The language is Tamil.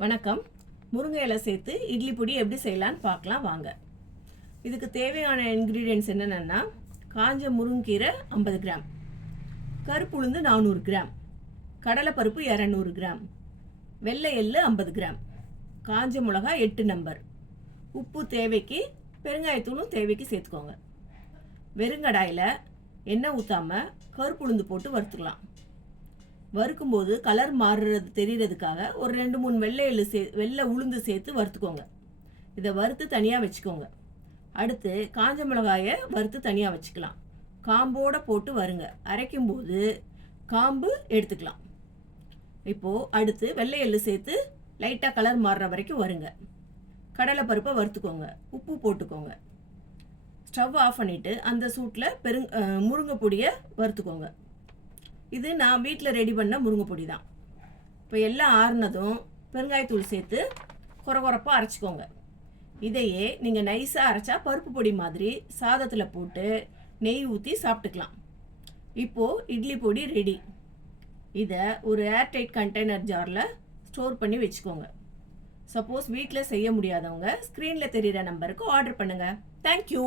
வணக்கம். முருங்கை இலை சேர்த்து இட்லி பொடி எப்படி செய்யலான்னு பார்க்கலாம் வாங்க. இதுக்கு தேவையான இன்க்ரீடியன்ட்ஸ் என்னென்னா, காஞ்ச முருங்கீரை 50 கிராம், கருப்பு உளுந்து 400 கிராம், கடலைப்பருப்பு 200 கிராம், வெள்ளை எள்ளு 50 கிராம், காஞ்ச மிளகாய் 8 நம்பர், உப்பு தேவைக்கு, பெருங்காயத்தூளும் தேவைக்கு சேர்த்துக்கோங்க. வெறுங்கடாயில் எண்ணெய் ஊற்றாமல் கருப்பு உளுந்து போட்டு வறுத்துக்கலாம். வறுக்கும்போது கலர் மாறுறது தெரியறதுக்காக ஒரு 2-3 வெள்ளை உளுந்து சேர்த்து வறுத்துக்கோங்க. இதை வறுத்து தனியாக வச்சுக்கோங்க. அடுத்து காஞ்ச மிளகாயை வறுத்து தனியாக வச்சுக்கலாம். காம்போடு போட்டு வருங்க. அரைக்கும்போது காம்பு எடுத்துக்கலாம். இப்போது அடுத்து வெள்ளை எள்ளு சேர்த்து லைட்டாக கலர் மாறுற வரைக்கும் வருங்க. கடலைப்பருப்பை வறுத்துக்கோங்க. உப்பு போட்டுக்கோங்க. ஸ்டவ் ஆஃப் பண்ணிவிட்டு அந்த சூட்டில் முருங்கை பொடியை வறுத்துக்கோங்க. இது நான் வீட்டில் ரெடி பண்ண முருங்கை பொடி தான். இப்போ எல்லாம் ஆறுனதும் பெருங்காயத்தூள் சேர்த்து கொரப்பாக அரைச்சிக்கோங்க. இதையே நீங்கள் நைஸாக அரைச்சா பருப்பு பொடி மாதிரி சாதத்தில் போட்டு நெய் ஊற்றி சாப்பிட்டுக்கலாம். இப்போது இட்லி பொடி ரெடி. இதை ஒரு ஏர்டைட் கண்டெய்னர் ஜாரில் ஸ்டோர் பண்ணி வச்சுக்கோங்க. சப்போஸ் வீட்டில் செய்ய முடியாதவங்க ஸ்க்ரீனில் தெரிகிற நம்பருக்கு ஆர்டர் பண்ணுங்கள். தேங்க்யூ.